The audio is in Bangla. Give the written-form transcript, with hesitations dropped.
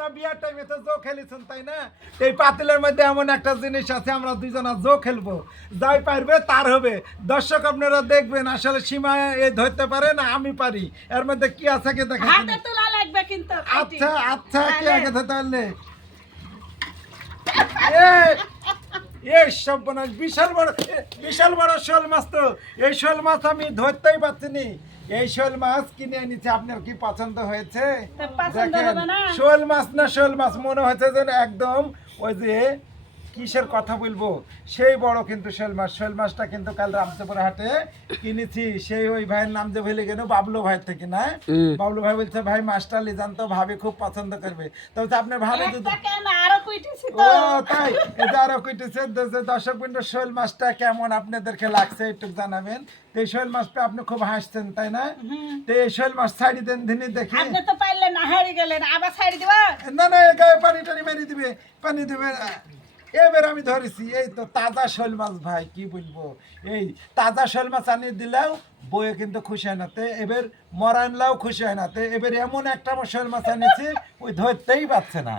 আমরা বিয়ার টাইমে তো জো খেলেছেন তাই না? এই পাতিলের মধ্যে এমন একটা জিনিস আছে, আমরা দুইজনা জো খেলবো, যাই পারবে তার হবে। দর্শক আপনারা দেখবেন আসলে সীমা এই ধরতে পারে না, আমি পারি। এর মধ্যে কি আছে কি দেখা। হাতে তোলা লাগবে কিন্তু। আচ্ছা আচ্ছা, কি আগে ধরতে পারলে? এই সর্বনাশ, বিশাল বড় শোল মাছ। তো এই শোল মাছ আমি ধরতেই পারছিনি। এই শোল মাছ কিনে এনেছি, আপনার কি পছন্দ হয়েছে? তা পছন্দ দেখেন, হবে না? শোল মাছ না শোল মাছ মনে হচ্ছে যেন একদম ওই যে কিসের কথা বলবো, সেই বড় কিন্তু শোল মাছ। শোল মাছটা কিন্তু কাল রামচপুর হাটে কিনেছি। সেই ওই ভাইয়ের নাম যে ভুলে গেল, বাবলু ভাই থেকে না? বাবলু ভাই বলছে ভাই মাছটা লিজান তো, ভাবি খুব পছন্দ করবে। তবে আপনার ভাবি যদি একটা কেন আরো কইতেছি ও তো। তাই, এটা আরো কইতেছে। দর্শক বিন্দু শোল মাছটা কেমন আপনাদেরকে লাগছে একটু জানাবেন। তো এই শোল মাছটা আপনি খুব হাসছেন তাই না? তো এই শোল মাছ ছাড়ি দেন দিনই দেখি। আপনি তো পাইলেন না, হারিয়ে গেলেন, আবার ছাড়ি দিবা? না না, এই গায়ে পানি টানি মেরে দিবে, পানি দিবে। এবার আমি ধরেছি, এই তো তাজা শোল মাছ ভাই, কি বলবো। এই তাজা শোল মাছ আনিয়ে দিলেও বইয়ে কিন্তু খুশি হয় না। তে এবার মরা আনলেও খুশি হয় না। তে এবার এমন একটা শোল মাছ আনিয়েছি, ওই ধরতেই পারছে না।